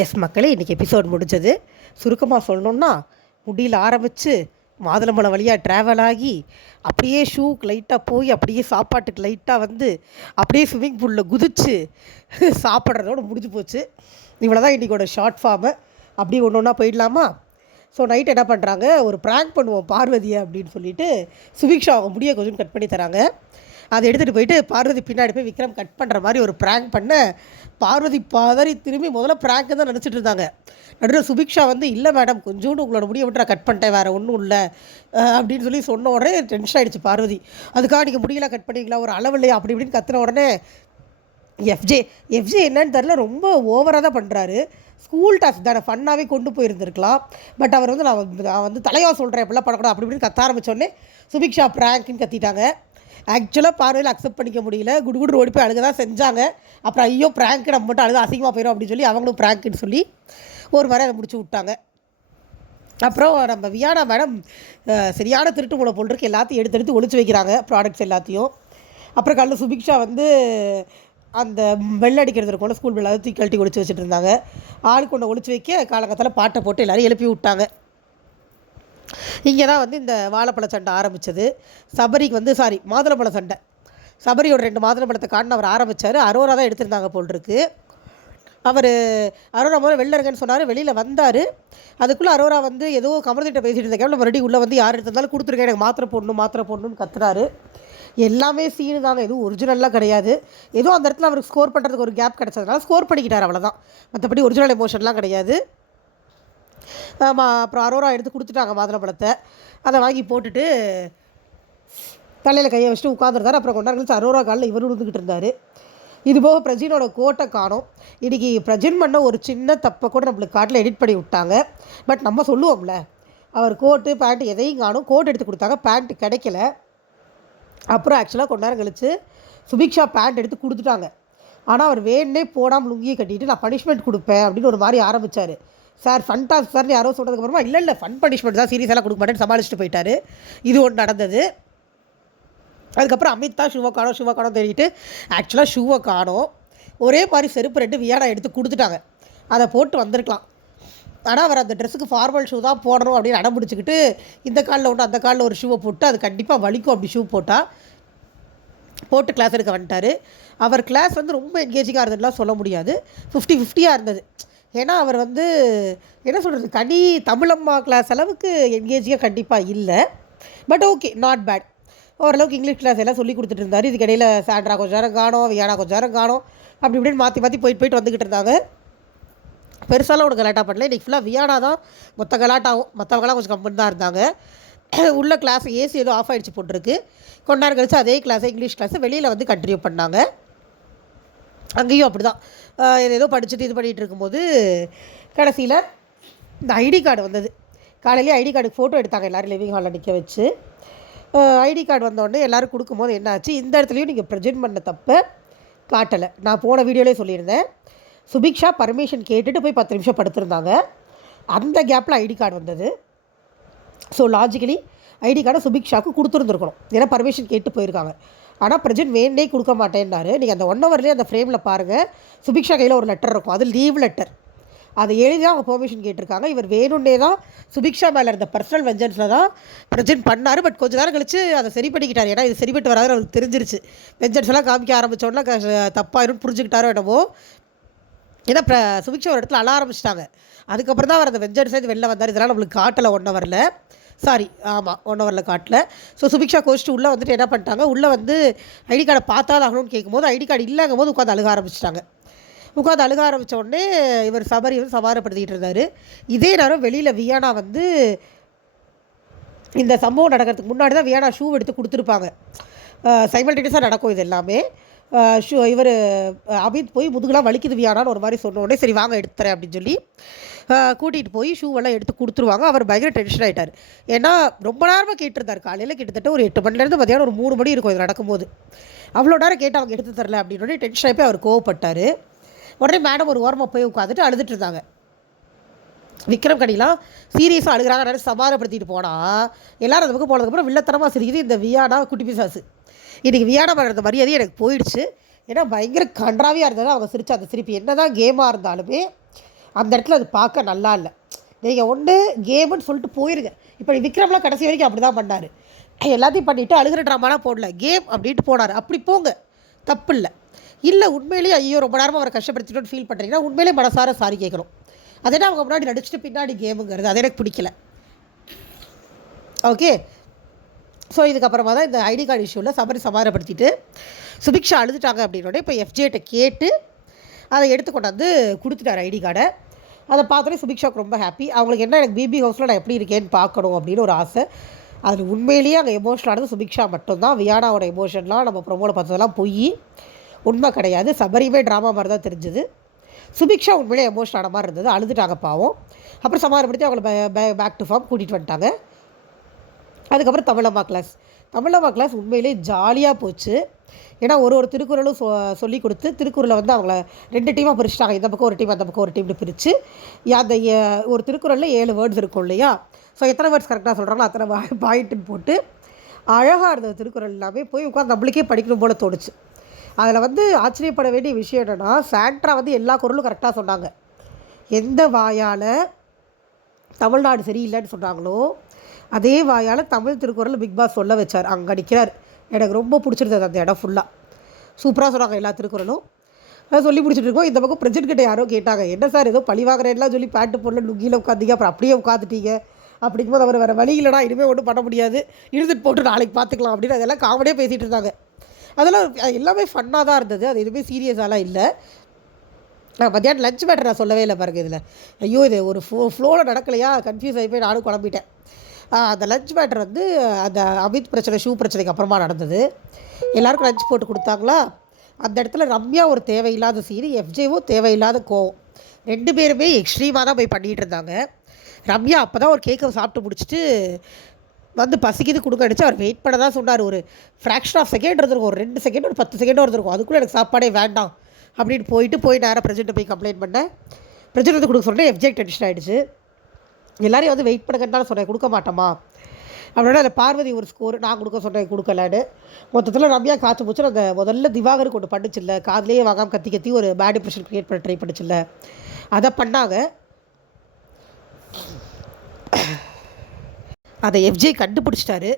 S மக்களே, இன்றைக்கி episode முடிஞ்சது. சுருக்கமாக சொல்லணுன்னா, முடியில் ஆரம்பித்து மாதுளம்பழம் வழியாக ட்ராவல் ஆகி அப்படியே ஷூக்கு லைட்டாக போய் அப்படியே சாப்பாட்டுக்கு லைட்டாக வந்து அப்படியே ஸ்விம்மிங் பூலில் குதித்து சாப்பிட்றதோடு முடிஞ்சு போச்சு. இவ்வளோ தான் இன்றைக்கோட ஷார்ட் ஃபார்மு. அப்படியே ஒன்று ஒன்றா போயிடலாமா? ஸோ நைட் என்ன பண்ணுறாங்க, ஒரு ப்ராங்க் பண்ணுவோம் பார்வதியை அப்படின்னு சொல்லிட்டு சுபிக்ஷா அவங்க முடியை கொஞ்சம் கட் பண்ணி தராங்க. அதை எடுத்துகிட்டு போயிட்டு பார்வதி பின்னாடி போய் விக்ரம் கட் பண்ணுற மாதிரி ஒரு ப்ராங்க் பண்ண பார்வதி பதறி திரும்பி முதல்ல ப்ராங்க்கு தான் நினச்சிட்டு இருந்தாங்க. நடுவில் சுபிக்ஷா வந்து இல்லை மேடம், கொஞ்சோண்டு உங்களோட முடியை விட்டு நான் கட் பண்ணிட்டேன், வேறு ஒன்றும் இல்லை அப்படின்னு சொல்லி சொன்ன உடனே டென்ஷன் ஆகிடுச்சு பார்வதி. அதுக்காக நீங்கள் முடியெல்லாம் கட் பண்ணிங்களா, ஒரு அளவு இல்லையா அப்படி இப்படின்னு கத்துன உடனே எஃப்ஜே என்னன்னு தெரில, ரொம்ப ஓவராக தான் பண்ணுறாரு. ஸ்கூல் டாஸ்க் தானே, ஃபன்னாகவே கொண்டு போயிருந்துருக்கலாம். பட் அவர் வந்து நான் வந்து தலையாக சொல்கிறேன் எப்படிலாம் பண்ணக்கூடாது அப்படி இப்படின்னு கத்த ஆரம்பித்தோடனே சுபிக்ஷா ப்ராங்க்னு கத்திட்டாங்க. ஆக்சுவலாக பார்வையில் அக்செப்ட் பண்ணிக்க முடியல, குடு ஓடி போய் அழுக தான் செஞ்சாங்க. அப்புறம் ஐயோ ப்ராங்க்கு நம்ம மட்டும் அழுக அசிங்கமாக போயிடும் அப்படின்னு சொல்லி அவங்களும் ப்ராங்க்குன்னு சொல்லி ஒரு மாதிரி அதை முடிச்சு விட்டாங்க. அப்புறம் நம்ம வியானா மேடம் சரியான திருட்டு மூளை போல் இருக்கு, எல்லாத்தையும் எடுத்து ஒழிச்சு வைக்கிறாங்க ப்ராடக்ட்ஸ் எல்லாத்தையும். அப்புறம் காலையில் சுபிக்ஷா வந்து அந்த பெல் அடிக்கிறது இருக்கும்ல ஸ்கூல் பெல், அதை தூக்கி கழட்டி ஒழிச்சு வச்சுட்டு இருந்தாங்க. ஆள் கொண்டு ஒழிச்சு வைக்க காலங்கத்தால் பாட்டை போட்டு எல்லோரும் எழுப்பி விட்டாங்க. இங்கே தான் வந்து இந்த வாழைப்பழ சண்டை ஆரம்பித்தது. சபரிக்கு வந்து மாதுளம்பழ சண்டை. சபரியோட 2 மாதுளம்பழத்தை காட்டின அவர் ஆரம்பித்தார். அரோரா தான் எடுத்திருந்தாங்க போல் இருக்குது. அவர் அரோரா முதல்ல வெளில இருக்கேன்னு சொன்னார், வெளியில் வந்தார். அதுக்குள்ளே அரோரா வந்து ஏதோ கமர்திட்ட பேசிகிட்டு இருந்த கேப்ல மறுபடியும் உள்ளே வந்து யார் எடுத்திருந்தாலும் கொடுத்துருக்கேன், எனக்கு மாத்திரை போடணும்னு கத்துறாரு. எல்லாமே சீனு தாங்க, எதுவும் ஒரிஜினல்லாம் கிடையாது. ஏதோ அந்த இடத்துல அவருக்கு ஸ்கோர் பண்ணுறதுக்கு ஒரு கேப் கிடச்சதுனால ஸ்கோர் பண்ணிக்கிட்டார், அவ்வளோதான். மற்றபடி ஒரிஜினல் எமோஷன்லாம் கிடையாது. அப்புறம் அரோரா எடுத்து கொடுத்துட்டாங்க மாதுளம்பழத்தை. அதை வாங்கி போட்டுட்டு தலையில் கையை வச்சுட்டு உட்காந்துருந்தார். அப்புறம் கொண்டாரு கழிச்சு அரோரா காலில் இவர் விழுந்துக்கிட்டு இருந்தார். இது போக பிரஜினோட கோட்டை காணோம். இன்றைக்கி பிரஜின் பண்ண ஒரு சின்ன தப்பை கூட நம்மளுக்கு காட்டில் எடிட் பண்ணி விட்டாங்க. பட் நம்ம சொல்லுவோம்ல, அவர் கோட்டு பேண்ட்டு எதையும் காணும். கோட் எடுத்து கொடுத்தாங்க, பேண்ட்டு கிடைக்கல. அப்புறம் ஆக்சுவலாக கொண்டாரம் கழிச்சு சுபிக்ஷா பேண்ட் எடுத்து கொடுத்துட்டாங்க. ஆனால் அவர் வேணே போடாமல் லுங்கியை கட்டிட்டு நான் பனிஷ்மெண்ட் கொடுப்பேன் அப்படின்னு ஒரு மாதிரி ஆரம்பித்தார். சார் ஃபன் டாஸ்க் சார்னு யாரோ சொன்னதுக்கப்புறமா இல்லை ஃபன் பனிஷ்மெண்ட் தான், சீரியஸ் எல்லாம் கொடுக்க மாட்டேன்னு சமாளிச்சுட்டு போயிட்டார். இது ஒன்று நடந்தது. அதுக்கப்புறம் அமித் தான் ஷூவை காணோம் தேடிட்டு ஆக்சுவலாக ஷூவை காணோம். ஒரே மாதிரி செருப்பு 2 வியானா எடுத்து கொடுத்துட்டாங்க, அதை போட்டு வந்திருக்கலாம். ஆனால் அவர் அந்த ட்ரெஸ்ஸுக்கு ஃபார்மல் ஷூ தான் போடணும் அப்படின்னு அடம் பிடிச்சிக்கிட்டு இந்த காலில் ஒன்று அந்த காலில் ஒரு ஷூவை போட்டு அது கண்டிப்பாக வலிக்கும் அப்படி ஷூ போட்டு கிளாஸ் எடுக்க வந்துட்டார். அவர் கிளாஸ் வந்து ரொம்ப என்கேஜிங்காக இருந்ததுலாம் சொல்ல முடியாது, 50-50 இருந்தது. ஏன்னா அவர் வந்து என்ன சொல்கிறது, தமிழம்மா கிளாஸ் அளவுக்கு என்கேஜிங்காக கண்டிப்பாக இல்லை. But okay, not bad. ஓரளவுக்கு இங்கிலீஷ் கிளாஸ் எல்லாம் சொல்லி கொடுத்துட்டு இருந்தார். இதுக்கு இடையில் சாண்ட்ரா கொஞ்சம் நேரம் காணோம், வியானா கொஞ்சம் நேரம் காணோம், அப்படி இப்படின்னு மாற்றி போயிட்டு வந்துக்கிட்டு இருந்தாங்க. பெருசாலாம் ஒரு கலாட்டா பண்ணல. இன்றைக்கி ஃபுல்லாக வியானா தான் மொத்த கலாட்டாவும், மற்றவங்களாம் கொஞ்சம் கம்மன் தான் இருந்தாங்க. உள்ள கிளாஸ் ஏசி ஏதோ ஆஃப் ஆகிடுச்சு போட்டிருக்கு. கொண்டாரு கழிச்சு அதே கிளாஸை இங்கிலீஷ் கிளாஸை வெளியில் வந்து கண்டினியூ பண்ணாங்க. அங்கேயும் அப்படி தான் ஏதோ படிச்சுட்டு இது பண்ணிகிட்டு இருக்கும்போது கடைசியில் இந்த ஐடி கார்டு வந்தது. காலையிலேயே ஐடி கார்டுக்கு ஃபோட்டோ எடுத்தாங்க எல்லோரும் லிவிங் ஹாலில் நிற்க வச்சு. ஐடி கார்டு வந்தோடனே எல்லோரும் கொடுக்கும்போது என்னாச்சு, இந்த இடத்துலையும் நீங்கள் ப்ரெசென்ட் பண்ண தப்பை காட்டலை. நான் போன வீடியோலேயே சொல்லியிருந்தேன். சுபிக்ஷா பர்மிஷன் கேட்டுட்டு போய் 10 நிமிஷம் படுத்திருந்தாங்க. அந்த கேப்பில் ஐடி கார்டு வந்தது. ஸோ லாஜிக்கலி ஐடி கார்டை சுபிக்ஷாவுக்கு கொடுத்துருந்துருக்கணும், ஏன்னா பர்மிஷன் கேட்டு போயிருக்காங்க. ஆனால் பிரஜன் வேண்டே கொடுக்க மாட்டேன்னாரு. நீங்கள் அந்த 1 ஹவர்லேயே அந்த ஃப்ரேமில் பாருங்கள், சுபிக்ஷா கையில் ஒரு லெட்டர் இருக்கும், அது லீவ் லெட்டர். அதை எழுதி தான் அவங்க பெர்மிஷன் கேட்டிருக்காங்க. இவர் வேணும்னே தான் சுபிக்ஷா மேலே இருந்த பர்சனல் வெஞ்சன்ஸில் தான் பிரஜன் பண்ணார். பட் கொஞ்சம் நேரம் கழிச்சு அதை சரி பண்ணிக்கிட்டார். ஏன்னா இது சரிப்பட்டு வராதுன்னு அவருக்கு தெரிஞ்சிருச்சு. வெஞ்சன்ஸ் எல்லாம் காமிக்க ஆரம்பித்தோன்னா தப்பாயிரும் புரிஞ்சுக்கிட்டாரோ என்னமோ. ஏன்னா சுபிக்ஷா ஒரு இடத்துல அழ ஆரம்பிச்சிட்டாங்க. அதுக்கப்புறம் தான் அவர் அந்த வெஞ்சன்ஸ் சேர்ந்து வெளில வந்தார். இதெல்லாம் நம்மளுக்கு காட்டலை 1 ஹவரில். ஆமாம் 1 ஹவரில் காட்டல. ஸோ சுபிக்ஷா கோச்சிட்டு உள்ளே வந்துட்டு என்ன பண்ணிட்டாங்க, உள்ளே வந்து ஐடி கார்டை பார்த்தாதாகணும்னு கேட்கும்போது ஐடி கார்டு இல்லைங்கும் போது உட்காந்து அழுக ஆரம்பிச்சிட்டாங்க. அழுக ஆரம்பித்த உடனே இவர் சபரி வந்து சமாதானப்படுத்திக்கிட்டு இருந்தார். இதே நேரம் வெளியில் வியானா வந்து இந்த சம்பவம் நடக்கிறதுக்கு முன்னாடி தான் வியானா ஷூ எடுத்து கொடுத்துருப்பாங்க. சைமல்டேனியஸாக நடக்கும் இது எல்லாமே. இவர் அமித் போய் முதுகுலாம் வலிக்குது வியானான்னு ஒரு மாதிரி சொன்ன உடனே சரி வாங்க எடுத்துறேன் அப்படின்னு சொல்லி கூட்டிகிட்டு போய் ஷூவெல்லாம் எடுத்து கொடுத்துருவாங்க. அவர் பயங்கர டென்ஷன் ஆகிட்டார். ஏன்னா ரொம்ப நேரமாக கேட்டிருந்தார். காலையில் கிட்டத்தட்ட ஒரு 8 மணிலேருந்து மதியானம் ஒரு 3 மணி இருக்கும் இது நடக்கும்போது. அவ்வளோ நேரம் கேட்டு அவங்க எடுத்து தரல அப்படின்னு டென்ஷன் ஆகி போய் அவர் கோவப்பட்டார். உடனே மேடம் ஒரு ஓரமாக போய் உட்காந்துட்டு அழுதுட்டு இருந்தாங்க. விக்ரம் கனிலாம் சீரியஸாக அழுகிறாங்க. சமாதானப்படுத்திட்டு போனால் எல்லோரும் அந்த பக்கம் போனதுக்கப்புறம் வில்லத்தனமாக சிரிக்குது இந்த வியானா குட்டி பிசாசு. இன்றைக்கி வியானா பண்ணுற மரியாதையே எனக்கு போயிடுச்சு. ஏன்னா பயங்கர கன்றாவியாக இருந்தது அவங்க சிரிச்ச அந்த சிரிப்பு. என்ன தான் கேமாக இருந்தாலுமே அந்த இடத்துல அது பார்க்க நல்லா இல்லை. நீங்கள் ஒன்று கேமுன்னு சொல்லிட்டு போயிருங்க. இப்போ விக்ரம்லாம் கடைசி வரைக்கும் அப்படி தான் பண்ணார். எல்லாத்தையும் பண்ணிவிட்டு அழுகிற ட்ராமாலாம் போடல, கேம் அப்படின்ட்டு போனார். அப்படி போங்க, தப்பு இல்லை. இல்லை உண்மையிலேயே ஐயோ ரொம்ப நேரமாக அவரை கஷ்டப்படுத்திட்டோன்னு ஃபீல் பண்ணுறீங்கன்னா உண்மையிலேயே மனசார சாரி கேட்கணும். அதே அவங்க முன்னாடி நடிச்சுட்டு பின்னாடி கேமுங்கிறது அது எனக்கு பிடிக்கல. ஓகே, ஸோ இதுக்கப்புறமா தான் இந்த ஐடி கார்டு இஷ்யூவில் சமாதானப்படுத்திட்டு சுபிக்ஷா அழுதுட்டாங்க அப்படின்னோடனே இப்போ எஃப்ஜேட்ட கேட்டு அதை எடுத்து கொண்டாந்து கொடுத்துட்டார் ஐடி கார்டை. அதை பார்த்தோன்னே சுபிக்ஷாவுக்கு ரொம்ப ஹாப்பி. அவங்களுக்கு என்ன, எனக்கு பிபி ஹவுஸில் நான் எப்படி இருக்கேன்னு பார்க்கணும் அப்படின்னு ஒரு ஆசை. அது உண்மையிலேயே அங்கே எமோஷனலானது சுபிக்ஷா மட்டும்தான். வியானாவோட எமோஷன்லாம் நம்ம ப்ரொமோவில் பார்த்ததெல்லாம் பொய், உண்மை கிடையாது. சபரியுமே ட்ராமா மாதிரி தான் தெரிஞ்சுது. சுபிக்ஷா உண்மையிலே எமோஷனான மாதிரி இருந்தது, அழுதுட்டாங்க பாவம். அப்புறம் சமாதானப்படுத்தி அவங்கள பேக் டு ஃபார்ம் கூட்டிகிட்டு வந்துட்டாங்க. அதுக்கப்புறம் தமிழம்மா கிளாஸ் உண்மையிலே ஜாலியாக போச்சு. ஏன்னா ஒரு திருக்குறளும் சொல்லி கொடுத்து திருக்குறளை வந்து அவங்கள 2 டீமாக பிரிச்சுட்டாங்க. இந்த பக்கம் ஒரு டீம், அந்த பக்கம் ஒரு டீம்னு பிரித்து அந்த ஒரு திருக்குறளில் 7 வேர்ட்ஸ் இருக்கும் இல்லையா? ஸோ எத்தனை வேர்ட்ஸ் கரெக்டாக சொல்கிறாங்களோ அத்தனை பாயிண்ட்டுன்னு போட்டு அழகாக இருந்தது திருக்குறள் எல்லாமே. போய் உட்காந்து நம்மளுக்கே படிக்கணும் போல் தோணுச்சு. அதில் வந்து ஆச்சரியப்பட வேண்டிய விஷயம் என்னென்னா, சாண்ட்ரா வந்து எல்லா குறளும் கரெக்டாக சொன்னாங்க. எந்த வாயால் தமிழ்நாடு சரியில்லைன்னு சொன்னாங்களோ அதே வாயால் தமிழ் திருக்குறள் பிக் பாஸ் சொல்ல வச்சார். அங்கே நிற்கிறார். எனக்கு ரொம்ப பிடிச்சிருந்தது அந்த இடம் ஃபுல்லாக. சூப்பராக சொன்னாங்க எல்லா திருக்குறளும். அதை சொல்லி பிடிச்சிட்டு இருக்கோம். இந்த பக்கம் பிரசிடென்ட் கிட்ட யாரோ கேட்டாங்க, என்ன சார் ஏதோ பழிவாகிறேன்லாம் சொல்லி பேண்ட்டு போடல லுங்கியில் உட்காந்தீங்க, அப்புறம் அப்படியே உட்காந்துட்டீங்க. அப்படிங்கும்போது அவர் வேறு வழி இல்லைனா இனிமேல் ஒன்றும் பண்ண முடியாது, இழுத்துட்டு போட்டு நாளைக்கு பார்த்துக்கலாம் அப்படின்னு அதெல்லாம் காமெடியாக பேசிகிட்டு இருந்தாங்க. அதெல்லாம் எல்லாமே ஃபன்னாக தான் இருந்தது. அது எதுவுமே சீரியஸாலாம் இல்லை. நான் மத்தியானம் லஞ்ச் மேட்டர் நான் சொல்லவே இல்லை பாருங்கள். இதில் ஐயோ இது ஒரு ஃப்ளோவில் நடக்கலையா, கன்ஃபியூஸ் ஆகி போய் நானும் குழம்பிட்டேன். அந்த லஞ்ச் மேட்டர் வந்து அந்த அமித் பிரச்சனை, ஷூ பிரச்சனைக்கு அப்புறமா நடந்தது. எல்லாருக்கும் லஞ்ச் போட்டு கொடுத்தாங்களா, அந்த இடத்துல ரம்யா ஒரு தேவையில்லாத சீன், எஃப்ஜேவும் தேவையில்லாத கோவம். 2 பேருமே எக்ஸ்ட்ரீமாக தான் போய் பண்ணிகிட்டு இருந்தாங்க. ரம்யா அப்போ தான் ஒரு கேக்கை சாப்பிட்டு முடிச்சுட்டு வந்து பசிக்குது கொடுக்க அடிச்சு அவர் வெயிட் பண்ண தான் சொன்னார். ஒரு ஃப்ராக்ஷன் ஆஃப் செகண்ட் இருந்திருக்கும், ஒரு 2 செகண்ட், ஒரு 10 செகண்ட் இருந்திருக்கும். அதுக்குள்ளே எனக்கு சாப்பாடே வேண்டாம் அப்படின்னு போய் நேராக பிரசிடென்ட்டை போய் கம்ப்ளைண்ட் பண்ணேன். பிரசிடென்ட் வந்து கொடுக்க சொன்னேன். எஃப்ஜே டென்ஷன் ஆகிடுச்சு. எல்லாரையும் வந்து வெயிட் பண்ண சொன்னேன், கொடுக்க மாட்டோமா அப்படின்னா அதில் பார்வதி ஒரு ஸ்கோர், நான் கொடுக்க சொன்னேன் கொடுக்கலான்னு. மொத்தத்தில் ரம்யா காய்ச்சி போச்சு. அந்த முதல்ல திவாகருக்கு ஒன்று பண்ணிச்சில்ல, காதுலேயே வாங்காமல் கத்தி ஒரு பேட் இம்ப்ரெஷன் க்ரியேட் பண்ண ட்ரை பண்ணிச்சில்ல, அதை பண்ணாங்க. அதை எஃப்ஜே கண்டுபிடிச்சிட்டாரு.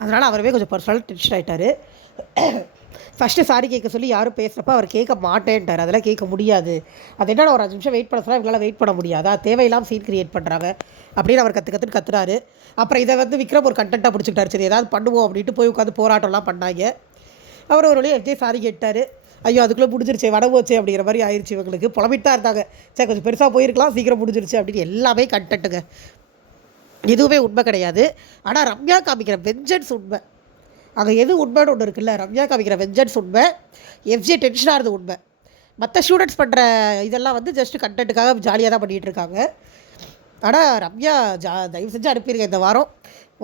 அதனால் அவரவே கொஞ்சம் பர்சனலாக டென்ஷன் ஆகிட்டார். ஃபஸ்ட்டு சாரி கேட்க சொல்லி யாரும் பேசுகிறப்ப அவர் கேட்க மாட்டேன்ட்டார். அதெல்லாம் கேட்க முடியாது, அது என்னடா ஒரு 5 நிமிஷம் வெயிட் பண்ண சொன்னால் இவங்களால் வெயிட் பண்ண முடியாதா, தேவையில்லாமல் சீன் க்ரியேட் பண்ணுறாங்க அப்படின்னு அவர் கற்றுறாரு. அப்புறம் இதை வந்து விக்ரம் ஒரு கண்டென்ட்டாக பிடிச்சிக்கிட்டாரு. சரி ஏதாவது பண்ணுவோம் அப்படின்ட்டு போய் உட்காந்து போராட்டம்லாம் பண்ணாங்க. அவர் ஒரு வழியாக எஃப்ஜே சாரி கேட்டார். ஐயோ அதுக்குள்ளே முடிஞ்சிருச்சே, வட போச்சே அப்படிங்கிற மாதிரி ஆயிடுச்சு இவங்களுக்கு. புலம்பிட்டு தான் இருந்தாங்க. சரி கொஞ்சம் பெருசாக போயிருக்கலாம், சீக்கிரம் முடிஞ்சிருச்சு அப்படின்னு. எல்லாமே கண்டென்ட்டுங்க, எதுவுமே உண்மை கிடையாது. ஆனால் ரம்யா காமிக்கிற வெஞ்சன்ஸ் உண்மை. அங்கே எது உண்மைன்னு ஒன்று இருக்குல்ல, ரம்யா காமிக்கிற வெஞ்சன்ஸ் உண்மை, எஃப்ஜே டென்ஷனாக இருந்தது உண்மை. மற்ற ஸ்டூடெண்ட்ஸ் பண்ணுற இதெல்லாம் வந்து ஜஸ்ட்டு கண்டென்ட்டுக்காக ஜாலியாக தான் பண்ணிகிட்டு இருக்காங்க. ஆனால் ரம்யா தயவு செஞ்சு அனுப்பிடுங்க. இந்த வாரம்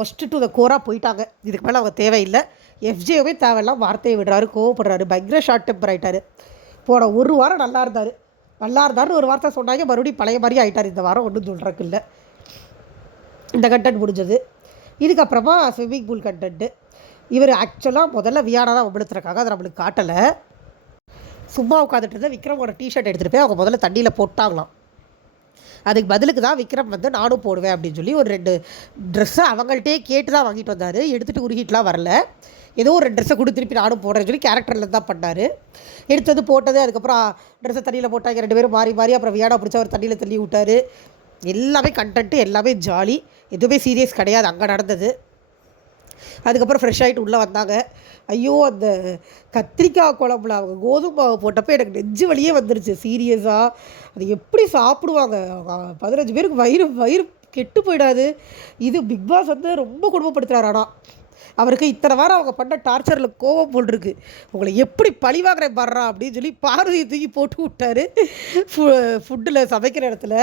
ஒஸ்ட்டு டு த கோராக போயிட்டாங்க. இதுக்கு மேலே அவங்க தேவையில்லை. எஃப்ஜேவே தேவையில்லாம் வார்த்தையை விடுறாரு, கோவப்படுறாரு, பயங்கர ஷார்ட் டெம்பர் ஆகிட்டார். போன ஒரு வாரம் நல்லா இருந்தாருன்னு ஒரு வார்த்தை சொன்னாங்க, மறுபடியும் பழைய மாதிரி ஆகிட்டார். இந்த வாரம் ஒன்றும் சொல்கிறக்கு இல்லை. இந்த கண்டென்ட் முடிஞ்சது. இதுக்கப்புறமா ஸ்விம்மிங் பூல் கண்டென்ட்டு. இவர் ஆக்சுவலாக முதல்ல வியானா தான் ஒம்பளுத்துருக்காங்க, அதை நம்மளுக்கு காட்டலை. சும்மா உட்காந்துட்டு இருந்தால் விக்ரமோட டிஷர்ட் எடுத்துகிட்டு போய் அவங்க முதல்ல தண்ணியில் போட்டாங்களாம். அதுக்கு பதிலுக்கு தான் விக்ரம் வந்து நானும் போடுவேன் அப்படின்னு சொல்லி ஒரு 2 ட்ரெஸ்ஸை அவங்கள்ட்டே கேட்டு தான் வாங்கிட்டு வந்தார். எடுத்துகிட்டு உருகிட்டுலாம் வரல. ஏதோ ஒரு 2 ட்ரெஸ்ஸை கொடுத்து திருப்பி நானும் போடுறேன்னு சொல்லி கேரக்டரில் தான் பண்ணார். எடுத்தது போட்டது. அதுக்கப்புறம் ட்ரெஸ்ஸை தண்ணியில் போட்டாங்க 2 பேரும் மாறி. அப்புறம் வியானா பிடிச்சா அவர் தண்ணியில் தள்ளி விட்டார். எல்லாமே கண்டென்ட்டு, எல்லாமே ஜாலி, எதுவுமே சீரியஸ் கிடையாது அங்கே நடந்தது. அதுக்கப்புறம் ஃப்ரெஷ் ஆகிட்டு உள்ளே வந்தாங்க. ஐயோ அந்த கத்திரிக்காய் குழம்புல அவங்க கோதுமை மாவு போட்டப்போ எனக்கு நெஞ்சு வலியே வந்துருச்சு சீரியஸாக. அது எப்படி சாப்பிடுவாங்க 15 பேருக்கு வயிறு கெட்டு போயிடாது. இது பிக் பாஸ் வந்து ரொம்ப கொடுமைப்படுத்துகிறார். ஆனால் அவருக்கு இத்தனை வாரம் அவங்க பண்ண டார்ச்சரில் கோவம் போட்டிருக்கு. உங்களை எப்படி பழிவாகிறேன் பாடுறா அப்படின்னு சொல்லி பார்வதியை தூக்கி போட்டு விட்டார் ஃபுட்டில் சமைக்கிற இடத்துல.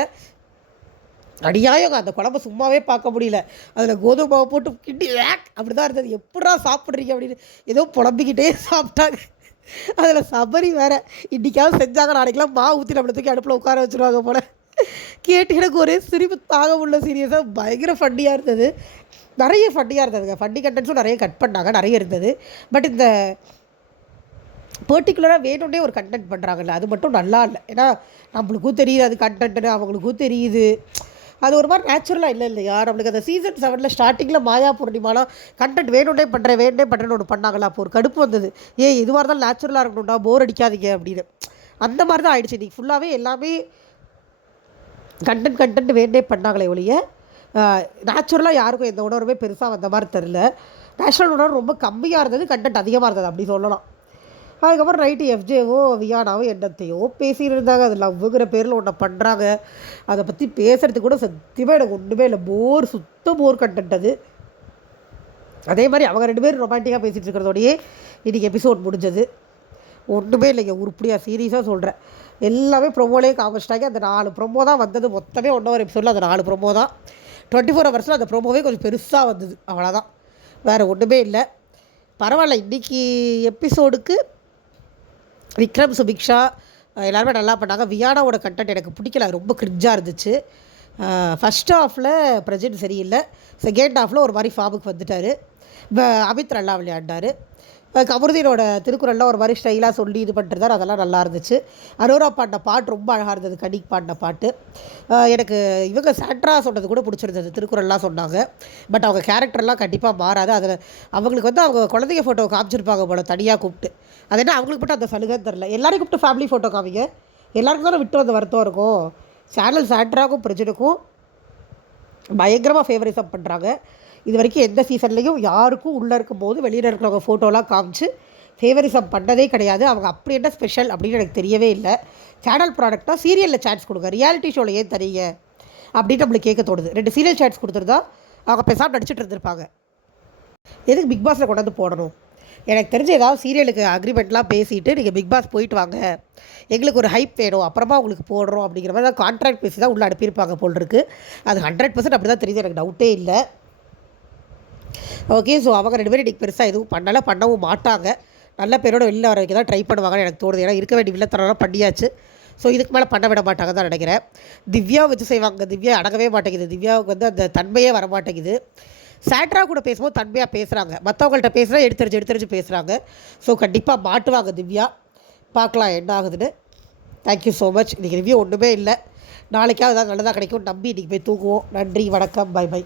அடியாயங்க அந்த குழம்பு சும்மாவே பார்க்க முடியல. அதில் கோதுமை மாவை போட்டு கிண்டி அப்படி தான் இருந்தது. எப்படா சாப்பிட்றீங்க அப்படின்னு ஏதோ புலம்பிக்கிட்டே சாப்பிட்டாங்க. அதில் சபரி வேறு இன்றைக்காவது செஞ்சாங்க, நாளைக்கெலாம் மாவு ஊற்றி நம்மளை தூக்கி அடுப்பில் உட்கார வச்சுருவாங்க போல். கேட்டு எனக்கு ஒரே சிரிப்பு தாக உள்ள சீரியஸாக பயங்கர ஃபண்டியாக இருந்தது. நிறைய ஃபண்டியாக இருந்ததுங்க. ஃபண்டி கண்டென்ட்ஸும் நிறைய கட் பண்ணாங்க, நிறைய இருந்தது. பட் இந்த பர்டிகுலராக வேணும்னே ஒரு கண்டென்ட் பண்ணுறாங்கல்ல, அது மட்டும் நல்லா இல்லை. ஏன்னா நம்மளுக்கும் தெரியுது அது கண்டென்ட்டுன்னு, அவங்களுக்கும் தெரியுது. அது ஒரு மாதிரி நேச்சுரலாக இல்லை இல்லையா? நம்மளுக்கு அந்த சீசன் 7 ஸ்டார்டிங்கில் மாயா பூர்ணிமாலாம் கண்டென்ட் வேணும்னே பண்ணுறேன்னு ஒன்று பண்ணாங்களா, அப்போ ஒரு கடுப்பு வந்தது. எதுவாக இருந்தாலும் நேச்சுரலாக இருக்கணும்டா, போர் அடிக்காதீங்க அப்படின்னு. அந்த மாதிரி தான் ஆயிடுச்சு. இன்றைக்கி ஃபுல்லாகவே எல்லாமே கண்டென்ட் வேண்டே பண்ணாங்களே ஒழிய நேச்சுரலாக யாருக்கும் எந்த உணர்வுமே பெருசாக வந்த மாதிரி தெரில. நேச்சுரல் உணர்வு ரொம்ப கம்மியாக இருந்தது, கண்டென்ட் அதிகமாக இருந்தது அப்படி சொல்லலாம். அதுக்கப்புறம் நைட்டு எஃப்ஜேவோ வியானாவோ என்னத்தையோ பேசிகிட்டு இருந்தாங்க. அது லவ்வுங்கிற பேரில் ஒன்றை பண்ணுறாங்க. அதை பற்றி பேசுகிறதுக்கு கூட சத்தியமாக எனக்கு ஒன்றுமே இல்லை. போர் கண்டென்ட் அது. அதே மாதிரி அவங்க 2 பேரும் ரொமான்டிக்காக பேசிகிட்டு இருக்கிறதோடையே இன்றைக்கி எபிசோட் முடிஞ்சது. ஒன்றுமே இல்லைங்க, உருப்படியாக சீரியஸாக சொல்கிறேன். எல்லாமே ப்ரொமோலேயே காமிச்சிட்டாங்க. அந்த 4 ப்ரொமோ தான் வந்தது. மொத்தமே 1 ஹவர் எபிசோடில் அந்த 4 ப்ரொமோ தான். 24 ஹவர்ஸில் அந்த ப்ரொமோவே கொஞ்சம் பெருசாக வந்தது, அவ்வளோதான். வேறு ஒன்றுமே இல்லை. பரவாயில்ல. இன்றைக்கி எபிசோடுக்கு விக்ரம், சுபிக்ஷா எல்லாருமே நல்லா பண்ணாங்க. வியானாவோட கண்டென்ட் எனக்கு பிடிக்கல, ரொம்ப கிரிஞ்சாக இருந்துச்சு. ஃபஸ்ட் ஹாஃபில் பிரஜென்ட் சரியில்லை, செகண்ட் ஹாஃபில் ஒரு மாதிரி ஃபார்முக்கு வந்துட்டார். அமித் நல்லா விளையாண்டார். கமருதீனோட திருக்குறள்லாம் ஒரு மாதிரி ஸ்டைலாக சொல்லி இது பண்ணுறதார், அதெல்லாம் நல்லா இருந்துச்சு. அரோரா பாடின பாட்டு ரொம்ப அழகாக இருந்தது, கனிக் பாடின பாட்டு. எனக்கு இவங்க சாண்ட்ரா சொன்னது கூட பிடிச்சிருந்தது, திருக்குறள்லாம் சொன்னாங்க. பட் அவங்க கேரக்டர்லாம் கண்டிப்பாக மாறாது. அதில் அவங்களுக்கு அவங்க குழந்தைங்க ஃபோட்டோ காமிச்சிருப்பாங்க போல தனியாக கூப்பிட்டு. அது என்ன அவங்களுக்கு மட்டும் அந்த சலுகைன்னு தெரில. எல்லாரையும் கூப்பிட்டு ஃபேமிலி ஃபோட்டோ காமிங்க, எல்லாருக்கும் தானே விட்டு வந்த வருத்தம் இருக்கும். சேனல் சாண்ட்ராவுக்கும் பிரஜனுக்கும் பயங்கரமாக ஃபேவரிசம் பண்ணுறாங்க. இது வரைக்கும் எந்த சீசன்லேயும் யாருக்கும் உள்ளே இருக்கும்போது வெளியில் இருக்கிறவங்க ஃபோட்டோலாம் காமிச்சு ஃபேவரிசம் பண்ணதே கிடையாது. அவங்க அப்படி என்ன ஸ்பெஷல் அப்படின்னு எனக்கு தெரியவே இல்லை. சேனல் ப்ராடக்டாக சீரியலில் சான்ஸ் கொடுங்க, ரியாலிட்டி ஷோவில் ஏன் தரீங்க அப்படின்னு நம்மளுக்கு கேட்க தோணுது. 2 சீரியல் சான்ஸ் கொடுத்துருந்தா அவங்க பேசாமல் நடிச்சிட்டு இருந்திருப்பாங்க. எதுக்கு பிக் பாஸில் கொண்டாந்து போடணும்? எனக்கு தெரிஞ்ச ஏதாவது சீரியலுக்கு அக்ரிமெண்ட்லாம் பேசிவிட்டு நீங்கள் பிக் பாஸ் போயிட்டு வாங்க, எங்களுக்கு ஒரு ஹைப் வேணும், அப்புறமா உங்களுக்கு போடுறோம் அப்படிங்கிற மாதிரி தான் கான்ட்ராக்ட் பேசி தான் உள்ளே அனுப்பியிருப்பாங்க போல் இருக்குது. அது 100% அப்படி தான் தெரியுது, எனக்கு டவுட்டே இல்லை. ஓகே, ஸோ அவங்க 2 பேரும் இன்றைக்கி பெருசாக எதுவும் பண்ணவும் மாட்டாங்க. நல்ல பேரோட வெளியில் வர வைக்க தான் ட்ரை பண்ணுவாங்கன்னு எனக்கு தோணுது. ஏன்னா இருக்க வேண்டிய வில்லத்தனம்லாம் பண்ணியாச்சு. ஸோ இதுக்கு மேலே பண்ண விட மாட்டாங்க தான் நினைக்கிறேன். திவ்யா வச்சு செய்வாங்க. திவ்யா அடங்கவே மாட்டேங்குது. திவ்யாவுக்கு அந்த தன்மையே வர மாட்டேங்குது. சாண்ட்ரா கூட பேசும்போது தன்மையாக பேசுகிறாங்க, மற்றவங்கள்ட்ட பேசுகிறா எடுத்துரிச்சு பேசுகிறாங்க. ஸோ கண்டிப்பாக மாட்டுவாங்க திவ்யா. பார்க்கலாம் என்ன ஆகுதுன்னு. Thank you so much. இன்றைக்கி ரிவ்யூ ஒன்றுமே இல்லை. நாளைக்காவது தான் நல்லதாக கிடைக்கும் நம்பி இன்றைக்கி போய் தூங்குவோம். நன்றி, வணக்கம், பை பை.